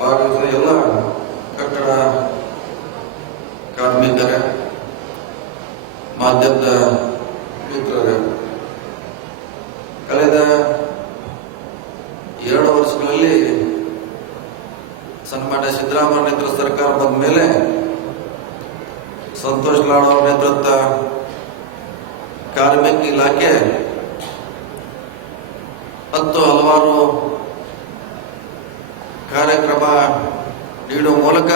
ಭಾಗದ ಎಲ್ಲ ಕಟ್ಟಡ ಕಾರ್ಮಿಕರೇ, ಮಾಧ್ಯಮದ ಮಿತ್ರರೇ, ಕಳೆದ 2 ವರ್ಷಗಳಲ್ಲಿ ಸನ್ಮಾನ್ಯ ಸಿದ್ದರಾಮಯ್ಯ ನೇತೃತ್ವದ ಸರ್ಕಾರ ಬಂದ ಮೇಲೆ ಸಂತೋಷ್ ಲಾಡ್ ಅವರ ನೇತೃತ್ವ ಕಾರ್ಮಿಕ ಇಲಾಖೆ ಮತ್ತು ಹಲವಾರು ಕಾರ್ಯಕ್ರಮ ನೀಡುವ ಮೂಲಕ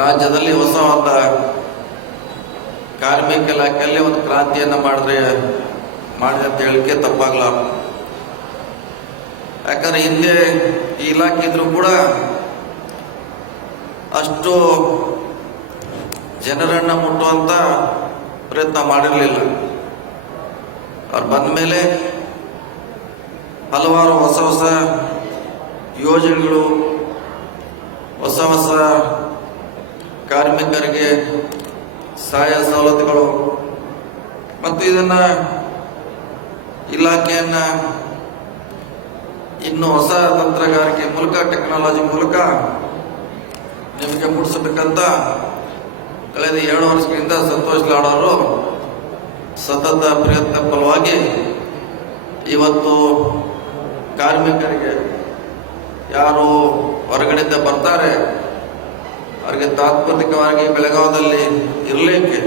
ರಾಜ್ಯದಲ್ಲಿ ಹೊಸ ಒಂದು ಕಾರ್ಮಿಕ ಇಲಾಖೆಯಲ್ಲಿ ಒಂದು ಕ್ರಾಂತಿಯನ್ನು ಮಾಡಿದೆ ಅಂತ ಹೇಳಿಕೆ ತಪ್ಪಾಗಲಾರ. ಯಾಕಂದ್ರೆ ಹಿಂದೆ ಈ ಇಲಾಖೆ ಇದ್ರೂ ಕೂಡ ಅಷ್ಟು ಜನರನ್ನ ಮುಟ್ಟುವಂತ ಪ್ರಯತ್ನ ಮಾಡಿರಲಿಲ್ಲ. ಅವ್ರು ಬಂದ ಮೇಲೆ ಹಲವಾರು ಹೊಸ ಯೋಜನೆಗಳು, ಹೊಸ ಕಾರ್ಮಿಕರಿಗೆ ಸಹಾಯ ಸವಲತ್ತುಗಳು ಮತ್ತು ಇದನ್ನ ಇಲಾಖೆಯನ್ನ ಇನ್ನು ಹೊಸ ತಂತ್ರಗಾರಿಕೆ ಮೂಲಕ, ಟೆಕ್ನಾಲಜಿ ಮೂಲಕ ನಿಮಗೆ ಮುಟ್ಟಿಸಬೇಕಂತ ಕಳೆದ 2 ವರ್ಷಗಳಿಂದ ಸಂತೋಷ್ ಲಾಡ್ ಅವರು ಸತತ ಪ್ರಯತ್ನ ಫಲವಾಗಿ ಇವತ್ತು ಕಾರ್ಮಿಕರಿಗೆ ಯಾರು ಹೊರಗಡೆಯಿಂದ ಬರ್ತಾರೆ ಅವರಿಗೆ ತಾತ್ಕಾಲಿಕವಾಗಿ ಬೆಳಗಾವದಲ್ಲಿ ಇರಲಿಕ್ಕೆ,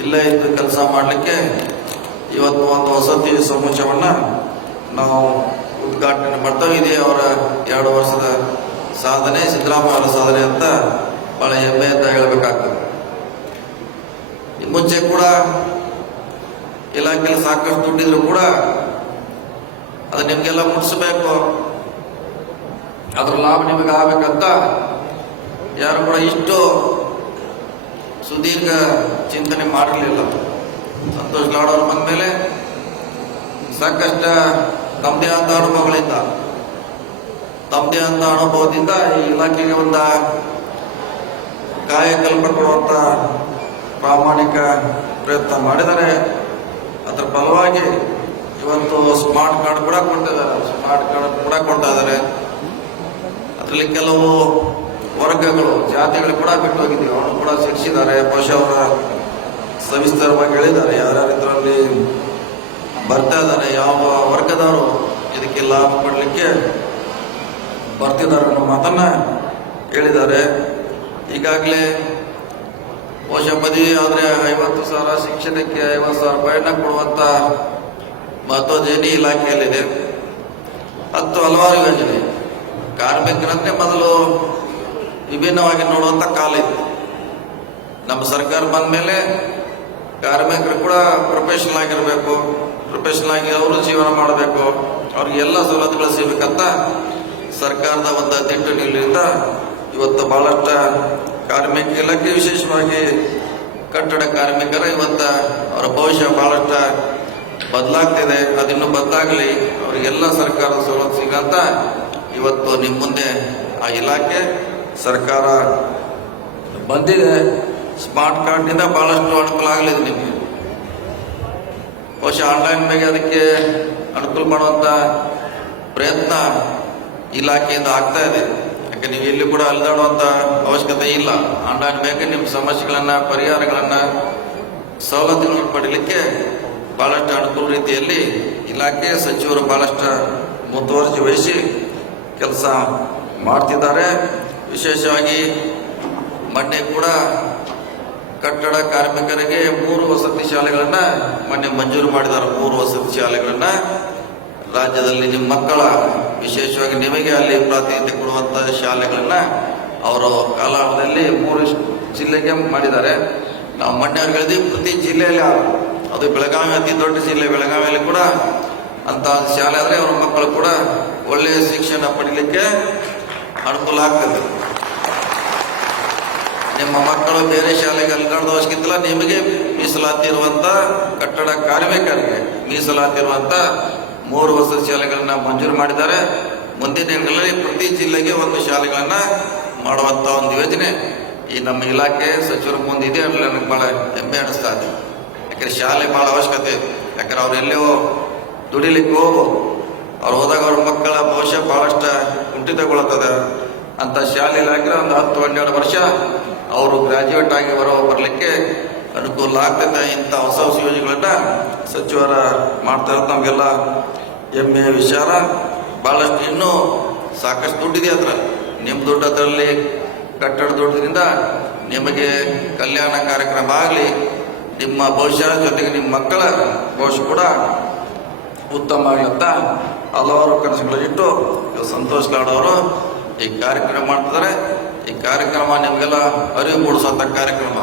ಇಲ್ಲೇ ಇದ್ದು ಕೆಲಸ ಮಾಡಲಿಕ್ಕೆ ಇವತ್ತು ಒಂದು ವಸತಿ ಸಮುಚ್ಚಯವನ್ನ ನಾವು ಉದ್ಘಾಟನೆ ಮಾಡ್ತಾ ಇದ್ದೀವಿ. ಅವರ 2 ವರ್ಷದ ಸಾಧನೆ ಸಿದ್ದರಾಮಯ್ಯ ಅವರ ಸಾಧನೆ ಅಂತ ಬಹಳ ಹೆಮ್ಮೆ ಅಂತ ಹೇಳಬೇಕಾಗ್ತದೆ. ಮುಂಚೆ ಕೂಡ ಇಲಾಖೆಯಲ್ಲಿ ಸಾಕಷ್ಟು ದುಡ್ಡಿದ್ರು ಕೂಡ ಅದು ನಿಮ್ಗೆಲ್ಲ ಮುಟ್ಟಿಸಬೇಕು, ಅದ್ರ ಲಾಭ ನಿಮಗೆ ಆಗ್ಬೇಕಂತ ಯಾರು ಕೂಡ ಇಷ್ಟು ಸುದೀರ್ಘ ಚಿಂತನೆ ಮಾಡಿರಲಿಲ್ಲ. ಸಂತೋಷ್ ಲಾಡ್ ಅವರು ಬಂದ ಮೇಲೆ ಸಾಕಷ್ಟು ತಮ್ಮದೇ ಆದ ಅನುಭವಗಳಿಂದ, ತಮ್ಮದೇ ಆದ ಅನುಭವದಿಂದ ಈ ಇಲಾಖೆಗೆ ಒಂದು ಕಾಯಕಲ್ಪ ಕೊಡುವಂತ ಪ್ರಾಮಾಣಿಕ ಪ್ರಯತ್ನ ಮಾಡಿದರೆ ಅದರ ಫಲವಾಗಿ ಇವತ್ತು ಸ್ಮಾರ್ಟ್ ಕಾರ್ಡ್ ಕೂಡ ಕೊಡ್ತಾ ಇದ್ದಾರೆ. ಅದರಲ್ಲಿ ಕೆಲವು ವರ್ಗಗಳು, ಜಾತಿಗಳು ಕೂಡ ಬಿಟ್ಟು ಹೋಗಿದ್ದೀವಿ, ಅವನು ಕೂಡ ಶಿಕ್ಷಿದ್ದಾರೆ. ಬಹುಶಃ ಅವರ ಸವಿಸ್ತರವಾಗಿ ಹೇಳಿದ್ದಾರೆ ಯಾರ್ಯಾರು ಇದರಲ್ಲಿ ಬರ್ತಾ ಇದ್ದಾರೆ, ಯಾವ ವರ್ಗದವರು ಇದಕ್ಕೆ ಲಾಭ ಪಡಲಿಕ್ಕೆ ಬರ್ತಿದ್ದಾರೆ ಅನ್ನೋ ಮಾತನ್ನ ಹೇಳಿದ್ದಾರೆ. ಈಗಾಗಲೇ ಬಹುಶಃ ಮದುವೆ ಆದರೆ 50,000, ಶಿಕ್ಷಣಕ್ಕೆ 50,000 ರೂಪಾಯಿನ ಕೊಡುವಂತ ಮಹತ್ವದ ಇಲಾಖೆಯಲ್ಲಿದೆ. ಹಲವಾರು ಯೋಜನೆ ಕಾರ್ಮಿಕರಂತೆ ಮೊದಲು ವಿಭಿನ್ನವಾಗಿ ನೋಡುವಂತ ಕಾಲ ಇತ್ತು. ನಮ್ಮ ಸರ್ಕಾರ ಬಂದ ಮೇಲೆ ಕಾರ್ಮಿಕರು ಕೂಡ ಪ್ರೊಫೆಷನಲ್ ಆಗಿರಬೇಕು, ಪ್ರೊಫೆಷನಲ್ ಆಗಿ ಅವರು ಜೀವನ ಮಾಡಬೇಕು, ಅವ್ರಿಗೆ ಎಲ್ಲ ಸವಲತ್ತುಗಳು ಸಿಗಬೇಕಂತ ಸರ್ಕಾರದ ಒಂದು ದಿಟ್ಟ ನಿಲುವಿನಿಂದ ಇವತ್ತು ಬಹಳಷ್ಟು ಕಾರ್ಮಿಕ ಇಲಾಖೆ, ವಿಶೇಷವಾಗಿ ಕಟ್ಟಡ ಕಾರ್ಮಿಕರ ಇವತ್ತು ಅವರ ಭವಿಷ್ಯ ಬಹಳಷ್ಟು ಬದಲಾಗ್ತಿದೆ. ಅದಿನ್ನೂ ಬದಲಾಗಲಿ, ಅವರಿಗೆಲ್ಲ ಸರ್ಕಾರದ ಸವಲತ್ತು ಸಿಗಂತ ಇವತ್ತು ನಿಮ್ಮ ಮುಂದೆ ಆ ಇಲಾಖೆ ಸರ್ಕಾರ ಬಂದಿದೆ. ಸ್ಮಾರ್ಟ್ ಕಾರ್ಡ್ನಿಂದ ಬಹಳಷ್ಟು ಅನುಕೂಲ ಆಗಲಿದೆ ನಿಮಗೆ. ಬಹುಶಃ ಆನ್ಲೈನ್ ಮೇಲೆ ಅದಕ್ಕೆ ಅನುಕೂಲ ಮಾಡುವಂತ ಪ್ರಯತ್ನ ಇಲಾಖೆಯಿಂದ ಆಗ್ತಾ ಇದೆ. ಯಾಕೆ ನೀವು ಇಲ್ಲಿ ಕೂಡ ಅಲಿದಾಡುವಂತ ಅವಶ್ಯಕತೆ ಇಲ್ಲ. ಆನ್ಲೈನ್ ಮೇಲೆ ನಿಮ್ಮ ಸಮಸ್ಯೆಗಳನ್ನ, ಪರಿಹಾರಗಳನ್ನ, ಸವಲತ್ತುಗಳನ್ನು ಪಡೀಲಿಕ್ಕೆ ಬಹಳಷ್ಟು ಅನುಕೂಲ ರೀತಿಯಲ್ಲಿ ಇಲಾಖೆ ಸಚಿವರು ಬಹಳಷ್ಟು ಮುತುವರ್ಜಿ ವಹಿಸಿ ಕೆಲಸ ಮಾಡ್ತಿದ್ದಾರೆ. ವಿಶೇಷವಾಗಿ ಮೊನ್ನೆ ಕೂಡ ಕಟ್ಟಡ ಕಾರ್ಮಿಕರಿಗೆ 3 ವಸತಿ ಶಾಲೆಗಳನ್ನ ಮೊನ್ನೆ ಮಂಜೂರು ಮಾಡಿದ್ದಾರೆ. 3 ವಸತಿ ಶಾಲೆಗಳನ್ನ ರಾಜ್ಯದಲ್ಲಿ ನಿಮ್ಮ ಮಕ್ಕಳ, ವಿಶೇಷವಾಗಿ ನಿಮಗೆ ಅಲ್ಲಿ ಪ್ರಾತಿನಿಧ್ಯ ಕೊಡುವಂತ ಶಾಲೆಗಳನ್ನ ಅವರು ಕಾಲಾವಧಿಯಲ್ಲಿ 3 ಜಿಲ್ಲೆಗೆ ಮಾಡಿದ್ದಾರೆ. ನಾವು ಮೊನ್ನೆ ಅವ್ರಿಗೆ ಹೇಳಿದ್ವಿ, ಪ್ರತಿ ಜಿಲ್ಲೆಯಲ್ಲಿ, ಅದು ಬೆಳಗಾವಿ ಅತಿ ದೊಡ್ಡ ಜಿಲ್ಲೆ, ಬೆಳಗಾವಿಯಲ್ಲಿ ಕೂಡ ಅಂತ ಶಾಲೆ ಆದರೆ ಅವ್ರ ಮಕ್ಕಳು ಕೂಡ ಒಳ್ಳೆಯ ಶಿಕ್ಷಣ ಪಡೀಲಿಕ್ಕೆ ಅನುಕೂಲ ಆಗ್ತದೆ. ನಿಮ್ಮ ಮಕ್ಕಳು ಬೇರೆ ಶಾಲೆಗೆ ಅಲ್ಲಾಡದ ಅವಶ್ಯಕತೆ ಇಲ್ಲ. ನಿಮಗೆ ಮೀಸಲಾತಿ ಇರುವಂತ ಕಟ್ಟಡ ಕಾರ್ಮಿಕರಿಗೆ ಮೀಸಲಾತಿ ಇರುವಂತ 3 ವಸತಿ ಶಾಲೆಗಳನ್ನ ಮಂಜೂರು ಮಾಡಿದ್ದಾರೆ. ಮುಂದಿನ ದಿನಗಳಲ್ಲಿ ಪ್ರತಿ ಜಿಲ್ಲೆಗೆ 1 ಶಾಲೆಗಳನ್ನ ಮಾಡುವಂತ ಒಂದು ಯೋಜನೆ ಈ ನಮ್ಮ ಇಲಾಖೆ ಸಚಿವರ ಮುಂದೆ ಇದೆ. ಅಲ್ಲಿ ನನಗೆ ಬಹಳ ಹೆಮ್ಮೆ ಅನಿಸ್ತಾ ಇದೆ. ಯಾಕಂದ್ರೆ ಶಾಲೆ ಬಹಳ ಅವಶ್ಯಕತೆ ಇದೆ. ಯಾಕಂದ್ರೆ ಅವ್ರು ಎಲ್ಲೋ ದುಡಿಲಿಕ್ಕೆ ಹೋಗೋ, ಅವ್ರು ಹೋದಾಗ ಅವ್ರ ಮಕ್ಕಳ ಭವಿಷ್ಯ ಕುಂಠಿತಗೊಳ್ಳುತ್ತದೆ ಅಂತ ಶಾಲೆಯಲ್ಲಿ ಹಾಕಿದ್ರೆ ಒಂದು 10-12 ವರ್ಷ ಅವರು ಗ್ರಾಜ್ಯುಯೇಟ್ ಆಗಿ ಬರಲಿಕ್ಕೆ ಅನುಕೂಲ ಆಗ್ತದೆ. ಇಂಥ ಹೊಸ ಹೊಸ ಯೋಜನೆಗಳನ್ನ ಸಚಿವರ ಮಾಡ್ತಾ ಇರೋದು ನಮಗೆಲ್ಲ ಹೆಮ್ಮೆಯ ವಿಚಾರ. ಭಾಳಷ್ಟು ಇನ್ನೂ ಸಾಕಷ್ಟು ದುಡ್ಡಿದೆ ಅದರಲ್ಲಿ. ನಿಮ್ಮ ದುಡ್ಡು ಅದರಲ್ಲಿ ಕಟ್ಟಡ ದುಡ್ಡಿನಿಂದ ನಿಮಗೆ ಕಲ್ಯಾಣ ಕಾರ್ಯಕ್ರಮ ಆಗಲಿ, ನಿಮ್ಮ ಭವಿಷ್ಯ ಜೊತೆಗೆ ನಿಮ್ಮ ಮಕ್ಕಳ ಭವಿಷ್ಯ ಕೂಡ ಉತ್ತಮ ಆಗಲಿ ಅಂತ ಹಲವಾರು ಕನಸುಗಳಿಟ್ಟು ಸಂತೋಷ್ ಲಾಡ್ ಅವರು ಈ ಕಾರ್ಯಕ್ರಮ ಮಾಡ್ತಿದ್ದಾರೆ. ಈ ಕಾರ್ಯಕ್ರಮ ನಿಮಗೆಲ್ಲ ಅರಿವು ಮೂಡಿಸುವಂಥ ಕಾರ್ಯಕ್ರಮ,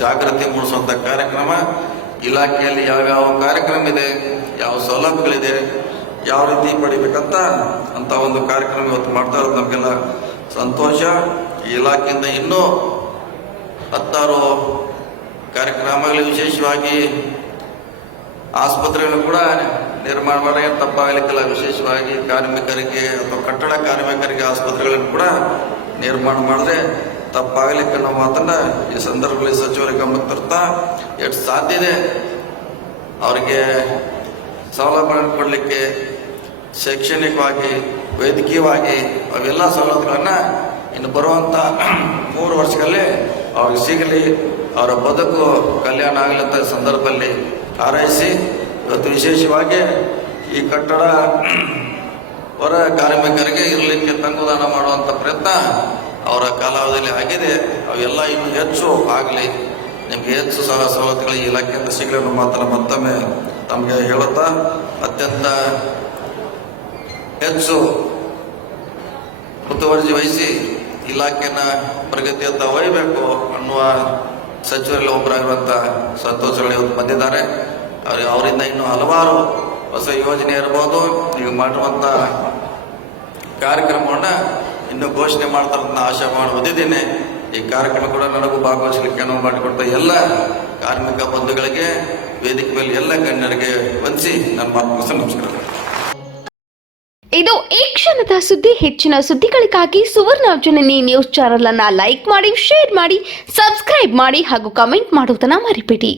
ಜಾಗೃತಿ ಮೂಡಿಸುವಂಥ ಕಾರ್ಯಕ್ರಮ. ಇಲಾಖೆಯಲ್ಲಿ ಯಾವ್ಯಾವ ಕಾರ್ಯಕ್ರಮ ಇದೆ, ಯಾವ ಸೌಲಭ್ಯಗಳಿದೆ, ಯಾವ ರೀತಿ ಪಡಿಬೇಕಂತ ಅಂತ ಒಂದು ಕಾರ್ಯಕ್ರಮ ಇವತ್ತು ಮಾಡ್ತಾ ಇರೋದು ನಮಗೆಲ್ಲ ಸಂತೋಷ. ಈ ಇಲಾಖೆಯಿಂದ ಇನ್ನೂ 16 ಕಾರ್ಯಕ್ರಮಗಳು, ವಿಶೇಷವಾಗಿ ಆಸ್ಪತ್ರೆಗಳು ಕೂಡ ನಿರ್ಮಾಣ ಮಾಡಿ ತಪ್ಪಾಗಲಿಕ್ಕೆಲ್ಲ. ವಿಶೇಷವಾಗಿ ಕಾರ್ಮಿಕರಿಗೆ ಅಥವಾ ಕಟ್ಟಡ ಕಾರ್ಮಿಕರಿಗೆ ಆಸ್ಪತ್ರೆಗಳನ್ನು ಕೂಡ ನಿರ್ಮಾಣ ಮಾಡಿದ್ರೆ ತಪ್ಪಾಗಲಿಕ್ಕೆ ಅನ್ನೋ ಮಾತನ್ನ ಈ ಸಂದರ್ಭದಲ್ಲಿ ಸಚಿವರಿಗೆ ಗಮನಕ್ಕೆ ತರ್ತಾ ಎಷ್ಟು ಸಾಧ್ಯ ಇದೆ ಅವರಿಗೆ ಸೌಲಭ್ಯ ಕೊಡಲಿಕ್ಕೆ ಶೈಕ್ಷಣಿಕವಾಗಿ, ವೈದ್ಯಕೀಯವಾಗಿ ಅವೆಲ್ಲ ಸವಲತ್ತುಗಳನ್ನು ಇನ್ನು ಬರುವಂಥ 3 ವರ್ಷಗಳಲ್ಲಿ ಅವ್ರಿಗೆ ಸಿಗಲಿ, ಅವರ ಬದುಕು ಕಲ್ಯಾಣ ಆಗಲಿ ಅಂತ ಸಂದರ್ಭದಲ್ಲಿ ಹಾರೈಸಿ ಇವತ್ತು ವಿಶೇಷವಾಗಿ ಈ ಕಟ್ಟಡ ಹೊರ ಕಾರ್ಮಿಕರಿಗೆ ಇರಲಿಕ್ಕೆ ತಂಗುದಾನ ಮಾಡುವಂಥ ಪ್ರಯತ್ನ ಅವರ ಕಾಲಾವಧಿಯಲ್ಲಿ ಆಗಿದೆ. ಅವೆಲ್ಲ ಇನ್ನೂ ಹೆಚ್ಚು ಆಗಲಿ, ನಿಮಗೆ ಹೆಚ್ಚು ಸವಲತ್ತುಗಳು ಈ ಇಲಾಖೆಯಿಂದ ಸಿಗಲಿ ಅನ್ನೋ ಮಾತನ್ನು ಮತ್ತೊಮ್ಮೆ ತಮಗೆ ಹೇಳುತ್ತಾ, ಅತ್ಯಂತ ಹೆಚ್ಚು ಮುತುವರ್ಜಿ ವಹಿಸಿ ಇಲಾಖೆನ ಪ್ರಗತಿಯತ್ತ ಒಯ್ಯಬೇಕು ಅನ್ನುವ ಸಚಿವರಲ್ಲಿ ಒಬ್ಬರಾಗಿರುವಂಥ ಸಂತೋಷಗಳು ಇವತ್ತು ಬಂದಿದ್ದಾರೆ. ಅವರಿಂದ ಇನ್ನೂ ಹಲವಾರು ಹೊಸ ಯೋಜನೆ ಇರಬಹುದು. ಈಗ ಮಾಡಿರುವಂಥ ಕಾರ್ಯಕ್ರಮವನ್ನು ಇನ್ನೂ ಘೋಷಣೆ ಮಾಡ್ತಾರೆ ಅಂತ ಆಶೆ ಮಾಡಿ ಓದಿದ್ದೇನೆ. ಈ ಕಾರ್ಯಕ್ರಮ ಕೂಡ ನನಗೂ ಭಾಗವಹಿಸಲಿಕ್ಕೆ ಅನುವು ಮಾಡಿಕೊಡ್ತಾ ಎಲ್ಲ ಕಾರ್ಮಿಕ ಬಂಧುಗಳಿಗೆ, ವೇದಿಕೆ ಮೇಲೆ ಎಲ್ಲ ಗಣ್ಯರಿಗೆ ವಂದಿಸಿ ನನ್ನ ಮಾತು ಮುಗಿಸಿ ನಮಸ್ಕಾರ. ಇದು ಈ ಕ್ಷಣದ ಸುದ್ದಿ. ಹೆಚ್ಚಿನ ಸುದ್ದಿಗಳಿಗಾಗಿ ಸುವರ್ಣ ಜನನಿ ನ್ಯೂಸ್ ಚಾನೆಲ್ ಅನ್ನ ಲೈಕ್ ಮಾಡಿ, ಶೇರ್ ಮಾಡಿ, ಸಬ್ಸ್ಕ್ರೈಬ್ ಮಾಡಿ ಹಾಗೂ ಕಮೆಂಟ್ ಮಾಡುವುದನ್ನ ಮರಿಬೇಡಿ.